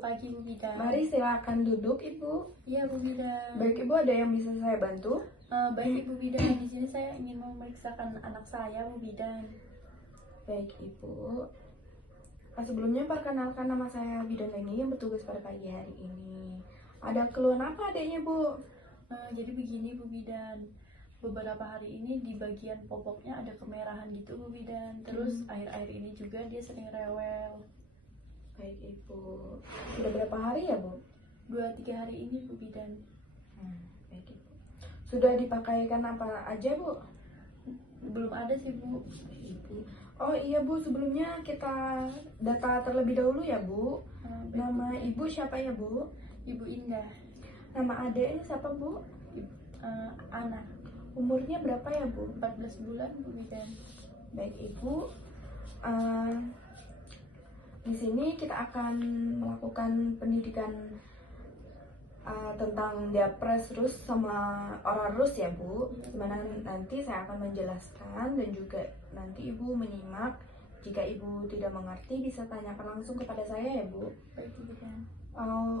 pagi Bu Bidan. Mari silakan duduk Ibu. Iya Bu Bidan. Baik Ibu, ada yang bisa saya bantu? Baik Ibu Bidan, di sini saya ingin memeriksakan anak saya Bu Bidan. Baik Ibu. Sebelumnya perkenalkan, nama saya Bidan Leni yang bertugas pada pagi hari ini. Ada keluhan apa adiknya Bu? Jadi begini Bu Bidan, beberapa hari ini di bagian popoknya ada kemerahan gitu Bu Bidan. Terus akhir-akhir ini juga dia sering rewel. Baik Ibu. Sudah berapa hari ya Bu? 2-3 hari ini Bu Bidan. Baik Ibu. Sudah dipakaikan apa aja Bu? Belum ada sih Bu. Ibu. Oh iya Bu, sebelumnya kita data terlebih dahulu ya Bu. Nama Ibu siapa ya Bu? Ibu Indah. Nama adiknya siapa Bu? Anak. Umurnya berapa ya Bu? 14 bulan Bu Bidan. Baik Ibu. Di sini kita akan melakukan pendidikan tentang diapres rus sama oral rus ya Bu. Dimana nanti saya akan menjelaskan dan juga nanti Ibu menyimak. Jika Ibu tidak mengerti bisa tanyakan langsung kepada saya ya Bu. Baik Bu Bidan.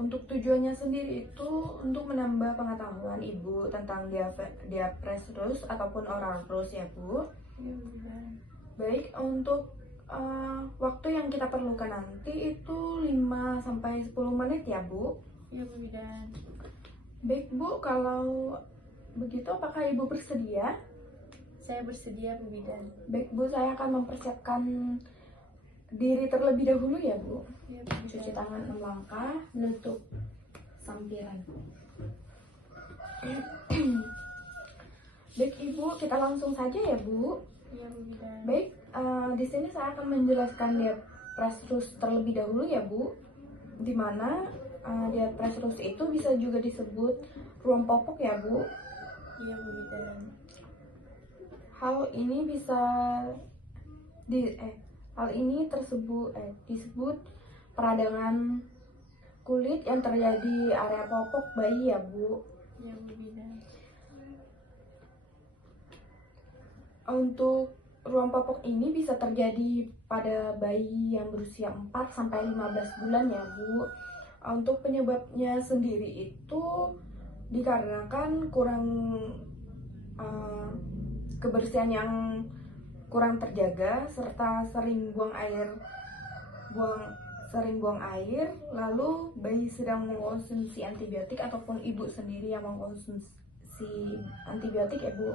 Untuk tujuannya sendiri itu untuk menambah pengetahuan Ibu tentang diapres rus ataupun oral rus ya Bu. Iya Bu Bidan. Baik, untuk waktu yang kita perlukan nanti itu 5-10 menit ya Bu. Iya Bu Bidan. Baik Bu, kalau begitu apakah Ibu bersedia? Saya bersedia Bu Bidan. Baik Bu, saya akan mempersiapkan diri terlebih dahulu ya Bu. Iya Bu Bidan. Cuci tangan 6 langkah, menutup sampiran. Baik Ibu, kita langsung saja ya Bu. Iya Bu Bidan. Baik, di sini saya akan menjelaskan diapres rus terlebih dahulu ya Bu. Di mana diapres rus itu bisa juga disebut ruam popok ya Bu. Iya Bu Bidan. Hal ini bisa disebut peradangan kulit yang terjadi di area popok bayi ya Bu. Iya Bu Bidan. Untuk ruam popok ini bisa terjadi pada bayi yang berusia 4-15 bulan ya Bu. Untuk penyebabnya sendiri itu dikarenakan kebersihan yang kurang terjaga serta sering buang air, lalu bayi sedang mengkonsumsi antibiotik ataupun ibu sendiri yang mengkonsumsi antibiotik ya Bu.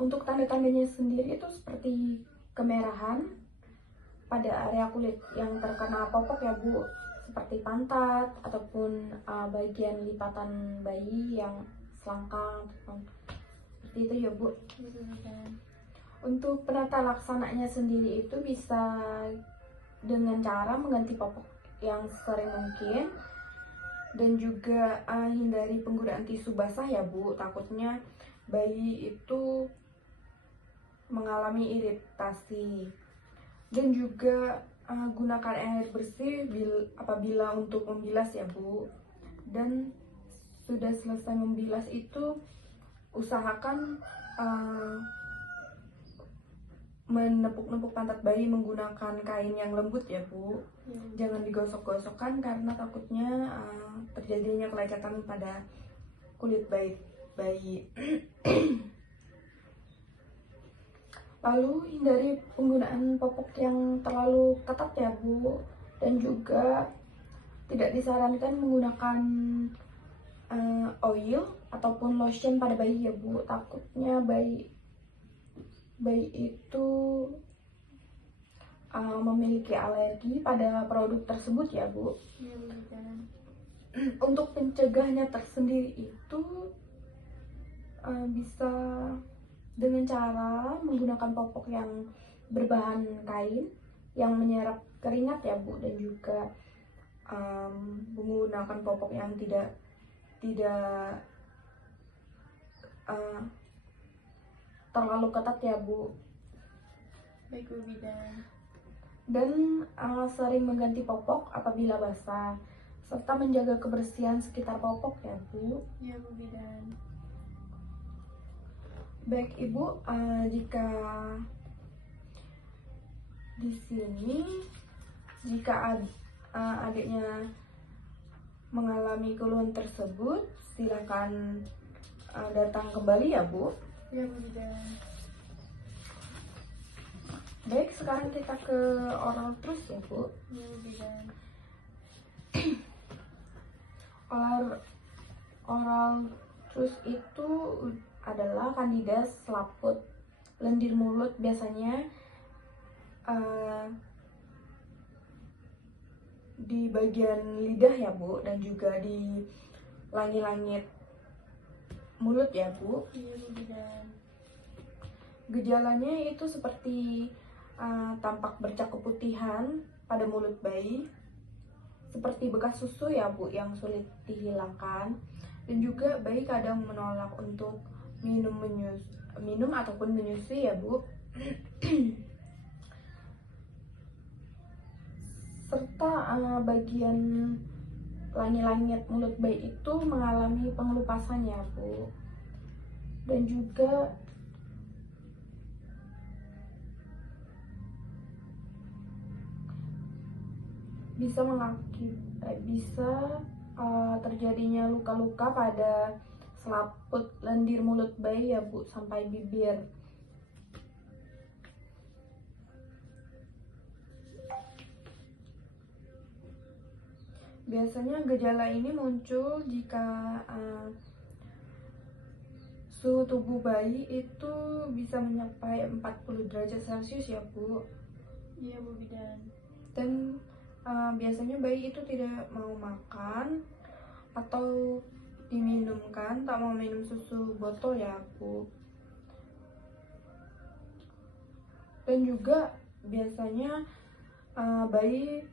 Untuk tanda-tandanya sendiri itu seperti kemerahan pada area kulit yang terkena popok ya Bu, seperti pantat ataupun bagian lipatan bayi yang selangkang seperti itu ya Bu. Untuk penata laksananya sendiri itu bisa dengan cara mengganti popok yang sering mungkin dan juga hindari penggunaan tisu basah ya Bu, takutnya bayi itu mengalami iritasi. Dan juga gunakan air bersih apabila untuk membilas ya Bu. Dan sudah selesai membilas itu usahakan menepuk-nepuk pantat bayi menggunakan kain yang lembut ya Bu. Jangan digosok-gosokkan karena takutnya terjadinya kelecatan pada kulit bayi. Lalu hindari penggunaan popok yang terlalu ketat ya Bu, dan juga tidak disarankan menggunakan oil ataupun lotion pada bayi ya Bu, takutnya bayi itu memiliki alergi pada produk tersebut ya Bu. Untuk pencegahnya tersendiri itu bisa dengan cara menggunakan popok yang berbahan kain yang menyerap keringat ya Bu, dan juga menggunakan popok yang tidak terlalu ketat ya Bu. Baik Bu Bidan. Dan sering mengganti popok apabila basah serta menjaga kebersihan sekitar popok ya Bu. Iya Bu Bidan. Baik Ibu, jika di sini Jika adiknya mengalami keluhan tersebut, silakan datang kembali ya Bu. Ya Bu Bidan. Baik, sekarang kita ke oral terus ya Bu. Ya Bu Bidan. Oral terus itu adalah kandida selaput lendir mulut, biasanya di bagian lidah ya Bu, dan juga di langit-langit mulut ya Bu. Iya Bu Bidan. Gejalanya itu seperti tampak bercak keputihan pada mulut bayi, seperti bekas susu ya Bu yang sulit dihilangkan, dan juga bayi kadang menolak untuk minum ataupun menyusui ya Bu. Serta bagian langit-langit mulut bayi itu mengalami pengelupasan ya Bu, dan juga bisa terjadinya luka-luka pada selaput lendir mulut bayi ya Bu sampai bibir. Biasanya gejala ini muncul jika suhu tubuh bayi itu bisa mencapai 40 derajat Celcius ya Bu. Iya Bu Bidan. Dan biasanya bayi itu tidak mau makan atau diminumkan, tak mau minum susu botol ya Bu. Dan juga biasanya bayi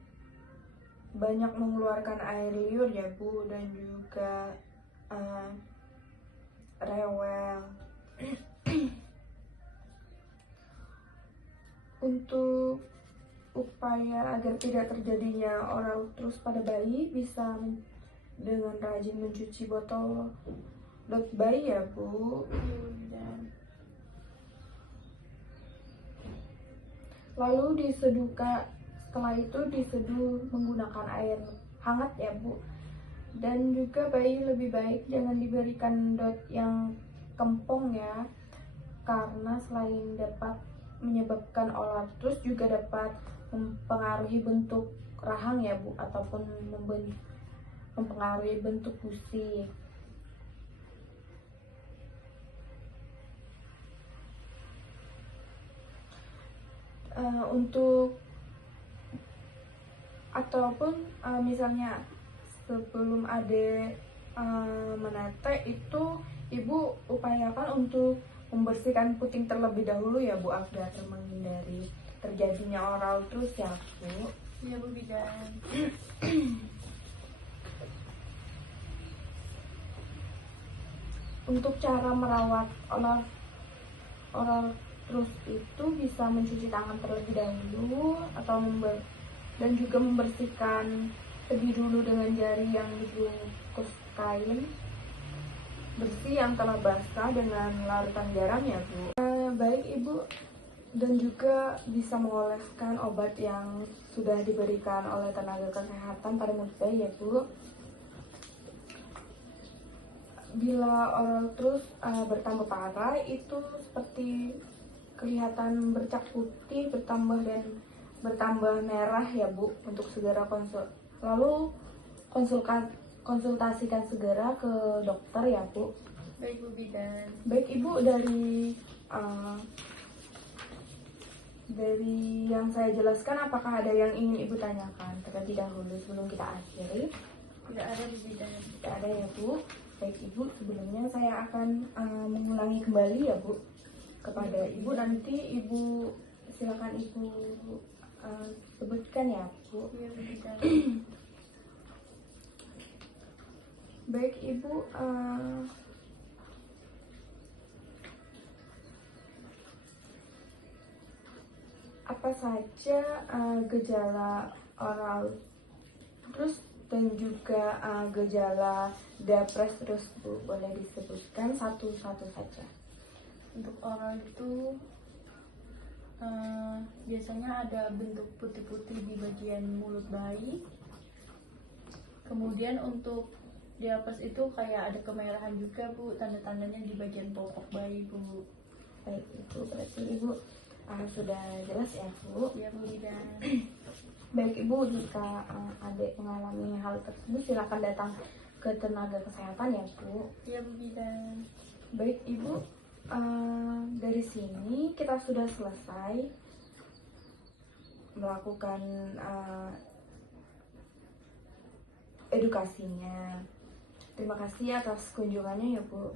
banyak mengeluarkan air liur ya Bu, dan juga rewel. Untuk upaya agar tidak terjadinya oral terus pada bayi, bisa dengan rajin mencuci botol dot bayi ya Bu. Lalu setelah itu diseduh menggunakan air hangat ya Bu. Dan juga bayi lebih baik jangan diberikan dot yang kempong ya, karena selain dapat menyebabkan oral terus juga dapat mempengaruhi bentuk rahang ya Bu, ataupun mempengaruhi bentuk gusi. Misalnya sebelum adik menetek itu ibu upayakan untuk membersihkan puting terlebih dahulu ya Bu, agar menghindari terjadinya oral terus ya Bu. Iya Bu Bidan. Untuk cara merawat oral terus itu bisa mencuci tangan terlebih dahulu dan juga membersihkan terlebih dulu dengan jari yang dibungkus kain bersih yang telah basah dengan larutan garam ya Bu. Baik Ibu, dan juga bisa mengoleskan obat yang sudah diberikan oleh tenaga kesehatan pada mulut bayi ya Bu. Bila oral terus bertambah parah, itu seperti kelihatan bercak putih, bertambah merah ya Bu, untuk segera konsultasikan segera ke dokter ya Bu. Baik Bu Bidan. Baik Ibu, dari yang saya jelaskan, apakah ada yang ingin Ibu tanyakan terlebih dahulu sebelum kita akhiri? Tidak ada Bu Bidan. Tidak ada ya Bu. Baik Ibu, sebelumnya saya akan mengulangi kembali ya Bu kepada Ibu. Nanti Ibu silakan Ibu sebutkan ya Bu. Iya Bu Bidan. Baik Ibu, apa saja gejala oral terus dan juga gejala diapres terus Bu? Boleh disebutkan satu-satu saja. Untuk oral itu biasanya ada bentuk putih-putih di bagian mulut bayi. Kemudian untuk diapers itu kayak ada kemerahan juga Bu, tanda-tandanya di bagian popok bayi Bu. Baik, itu berarti Ibu sudah jelas ya Bu. Ya Bu Bidan. Baik Ibu, jika adik mengalami hal tersebut silakan datang ke tenaga kesehatan ya Bu. Ya Bu Bidan. Baik Ibu, dari sini kita sudah selesai melakukan edukasinya. Terima kasih atas kunjungannya ya Bu.